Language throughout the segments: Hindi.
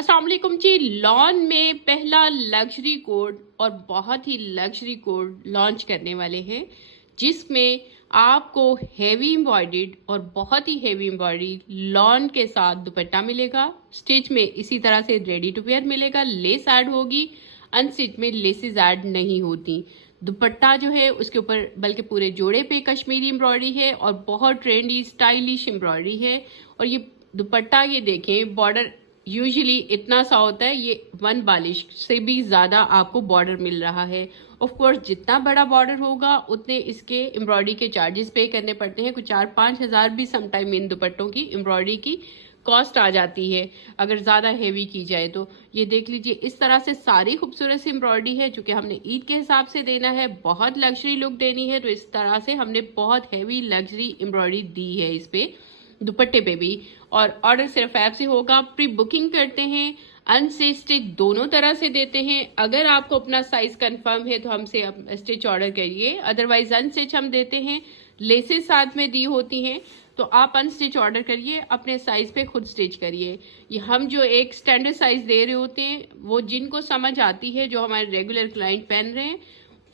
अस्सलाम वालेकुम जी। लॉन में पहला लग्जरी कोड और बहुत ही लग्जरी कोड लॉन्च करने वाले हैं, जिसमें आपको हेवी एम्ब्रॉयडर्ड और बहुत ही हेवी एम्ब्रॉयडरी लॉन के साथ दुपट्टा मिलेगा। स्टिच में इसी तरह से रेडी टू वेयर मिलेगा, लेस ऐड होगी, अनस्टिच में लेसेस ऐड नहीं होती। दुपट्टा जो है उसके ऊपर बल्कि पूरे जोड़े पे कश्मीरी एम्ब्रॉयडरी है और बहुत ट्रेंडी स्टाइलिश एम्ब्रॉयडरी है। और ये दुपट्टा ये देखें, बॉर्डर यूजुअली इतना सा होता है, ये 1 बालिश से भी ज्यादा आपको बॉर्डर मिल रहा है। ऑफ कोर्स जितना बड़ा बॉर्डर होगा उतने इसके एम्ब्रॉयडरी के चार्जेस पे करने पड़ते हैं। कुछ 4-5 हज़ार भी समटाइम इन दुपट्टों की एम्ब्रॉयडरी की कॉस्ट आ जाती है अगर ज्यादा हेवी की जाए तो। ये देख लीजिए, इस तरह से सारी खूबसूरत सी एम्ब्रॉयडरी है, चूंकि हमने ईद के हिसाब से देना है, बहुत लग्जरी लुक देनी है, तो इस तरह से हमने बहुत हेवी लग्जरी एम्ब्रॉयडरी दी है इस पे दुपट्टे पे भी। और ऑर्डर सिर्फ ऐप से होगा, प्री बुकिंग करते हैं, अनस्टिच दोनों तरह से देते हैं। अगर आपको अपना साइज कंफर्म है तो हमसे स्टिच ऑर्डर करिए, अदरवाइज अनस्टिच हम देते हैं, लेसेस साथ में दी होती हैं, तो आप अनस्टिच ऑर्डर करिए, अपने साइज पे खुद स्टिच करिए। ये हम जो एक स्टैंडर्ड साइज दे रहे होते हैं वो जिनको समझ आती है, जो हमारे रेगुलर क्लाइंट पहन रहे हैं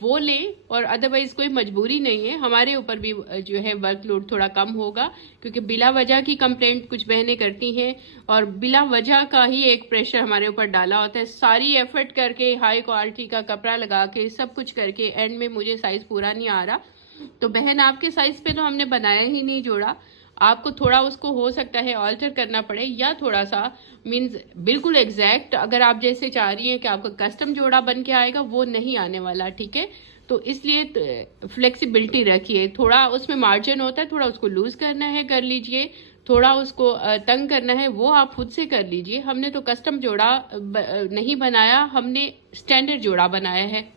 वो लें, और अदरवाइज कोई मजबूरी नहीं है। हमारे ऊपर भी जो है वर्कलोड थोड़ा कम होगा, क्योंकि बिला वजह की कंप्लेंट कुछ बहनें करती हैं और बिला वजह का ही एक प्रेशर हमारे ऊपर डाला होता है। सारी एफर्ट करके हाई क्वालिटी का कपड़ा लगा के सब कुछ करके एंड में मुझे साइज पूरा नहीं आ रहा, तो बहन आपके साइज पे तो हमने बनाया ही नहीं जोड़ा, आपको थोड़ा उसको हो सकता है ऑल्टर करना पड़े, या थोड़ा सा मीन्स बिल्कुल एग्जैक्ट अगर आप जैसे चाह रही हैं कि आपका कस्टम जोड़ा बन के आएगा, वो नहीं आने वाला, ठीक है। तो इसलिए फ्लेक्सिबिलिटी रखिए, थोड़ा उसमें मार्जिन होता है, थोड़ा उसको लूज करना है कर लीजिए, थोड़ा उसको तंग करना है वो आप खुद से कर लीजिए। हमने तो कस्टम जोड़ा नहीं बनाया, हमने स्टैंडर्ड जोड़ा बनाया है।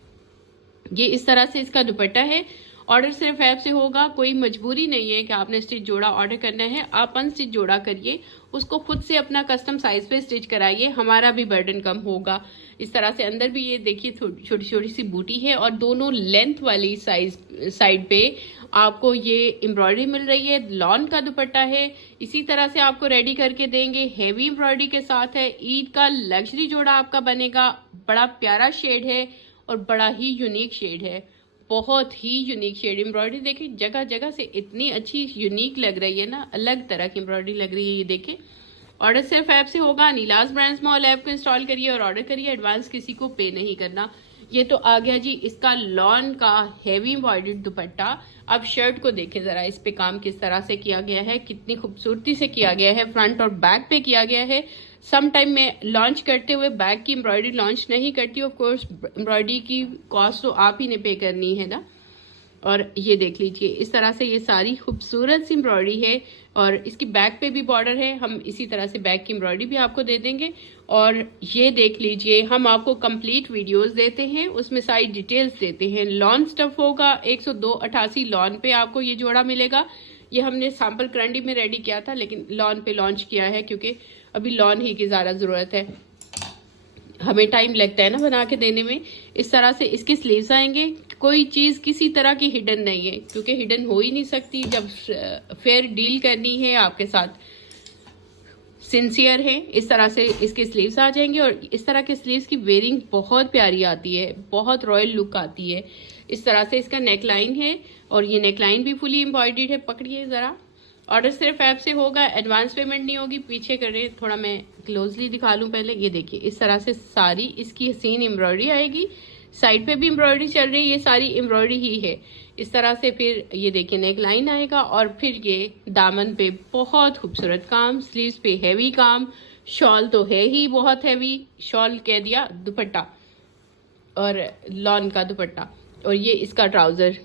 ये इस तरह से इसका दुपट्टा है। ऑर्डर सिर्फ ऐप से होगा, कोई मजबूरी नहीं है कि आपने स्टिच जोड़ा ऑर्डर करना है, आप अनस्टिच जोड़ा करिए, उसको खुद से अपना कस्टम साइज पे स्टिच कराइए, हमारा भी बर्डन कम होगा। इस तरह से अंदर भी ये देखिए छोटी छोटी सी बूटी है और दोनों लेंथ वाली साइड पे आपको ये एम्ब्रॉयडरी मिल रही है। लॉन का दुपट्टा है, इसी तरह से आपको रेडी करके देंगे, हेवी एम्ब्रॉयडरी के साथ है। ईद का लग्जरी जोड़ा आपका बनेगा, बड़ा प्यारा शेड है और बड़ा ही यूनिक शेड है, बहुत ही यूनिक शेड। एम्ब्रॉयडरी देखिए जगह जगह से इतनी अच्छी यूनिक लग रही है ना, अलग तरह की एम्ब्रॉयडरी लग रही है। ये देखिए, ऑर्डर सिर्फ ऐप से होगा, नीलाज ब्रांड्स मॉल ऐप को इंस्टॉल करिए और ऑर्डर करिए, एडवांस किसी को पे नहीं करना। ये तो आ गया जी इसका लॉन का हेवी एम्ब्रॉयडर्ड दुपट्टा। अब शर्ट को देखें जरा, इस पे काम किस तरह से किया गया है, कितनी खूबसूरती से किया गया है, फ्रंट और बैक पे किया गया है। सम टाइम में लॉन्च करते हुए बैक की एम्ब्रॉयडरी लॉन्च नहीं करती, ऑफ कोर्स एम्ब्रॉयडरी की कॉस्ट तो आप ही ने पे करनी है ना। और ये देख लीजिए, इस तरह से ये सारी खूबसूरत सी एम्ब्रॉयडरी है और इसकी बैक पे भी बॉर्डर है, हम इसी तरह से बैक की एम्ब्रॉयडरी भी आपको दे देंगे। और ये देख लीजिए, हम आपको कंप्लीट वीडियोस देते हैं, उसमें सारी डिटेल्स देते हैं। लॉन स्टफ होगा, 102.88 लॉन पे आपको ये जोड़ा मिलेगा। ये हमने सैम्पल करंडी में रेडी किया था, लेकिन लॉन पे लॉन्च किया है क्योंकि अभी लॉन ही की ज़्यादा ज़रूरत है, हमें टाइम लगता है ना बना के देने में। इस तरह से इसके स्लीव्स आएंगे, कोई चीज़ किसी तरह की हिडन नहीं है, क्योंकि हिडन हो ही नहीं सकती जब फेयर डील करनी है, आपके साथ सिंसियर है। इस तरह से इसके स्लीव्स आ जाएंगे और इस तरह के स्लीव्स की वेयरिंग बहुत प्यारी आती है, बहुत रॉयल लुक आती है। इस तरह से इसका नेकलाइन है और ये नेकलाइन भी फुली एम्ब्रॉयडर्ड है। पकड़िए ज़रा, ऑर्डर सिर्फ ऐप से होगा, एडवांस पेमेंट नहीं होगी। पीछे करें थोड़ा, मैं क्लोजली दिखा लूँ पहले। ये देखिए, इस तरह से सारी इसकी हसीन एम्ब्रॉयडरी आएगी, साइड पे भी एम्ब्रॉयडरी चल रही है, ये सारी एम्ब्रॉयडरी ही है। इस तरह से फिर ये देखिए नेक लाइन आएगा और फिर ये दामन पे बहुत खूबसूरत काम, स्लीव्स पे हैवी काम, शॉल तो है ही बहुत हैवी, शॉल कह दिया, दुपट्टा और लॉन का दुपट्टा। और ये इसका ट्राउजर,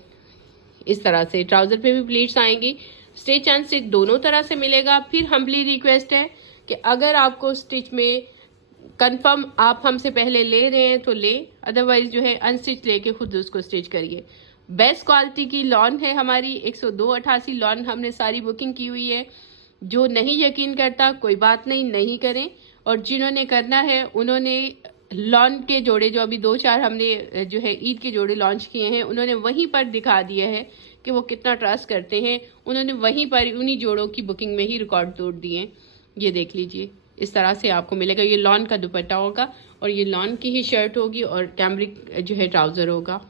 इस तरह से ट्राउजर पे भी प्लीट्स आएंगी, स्टिच एंड स्टिच दोनों तरह से मिलेगा। फिर हम्बली रिक्वेस्ट है कि अगर आपको स्टिच में कंफर्म आप हमसे पहले ले रहे हैं तो ले, अदरवाइज जो है अनस्टिच लेके खुद उसको स्टिच करिए। बेस्ट क्वालिटी की लॉन है हमारी, 102.88 लॉन हमने सारी बुकिंग की हुई है। जो नहीं यकीन करता कोई बात नहीं, नहीं करें, और जिन्होंने करना है उन्होंने लॉन के जोड़े जो अभी 2-4 हमने जो है ईद के जोड़े लॉन्च किए हैं, उन्होंने वहीं पर दिखा दिया है कि वो कितना ट्रस्ट करते हैं। उन्होंने वहीं पर उन्हीं जोड़ों की बुकिंग में ही रिकॉर्ड तोड़ दिए। ये देख लीजिए, इस तरह से आपको मिलेगा। ये लॉन का दुपट्टा होगा और ये लॉन की ही शर्ट होगी और कैमरिक जो है ट्राउज़र होगा।